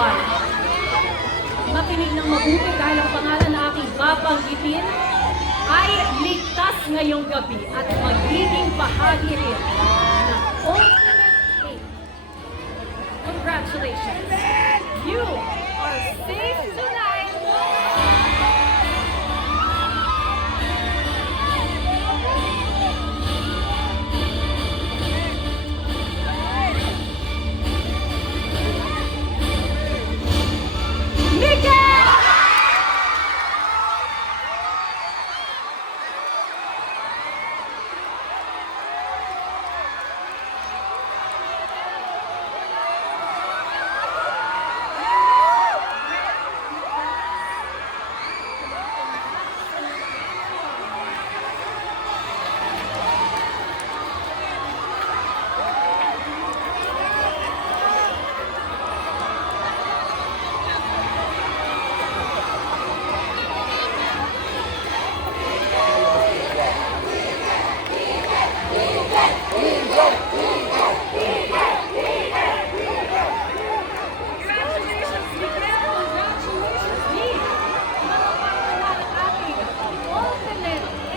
buhay. Makinig ng mabuti dahil ang pangalan na aking babanggitin ay ligtas ngayong gabi at magiging bahagi rin ng Ultimate 8. Congratulations! You are safe tonight!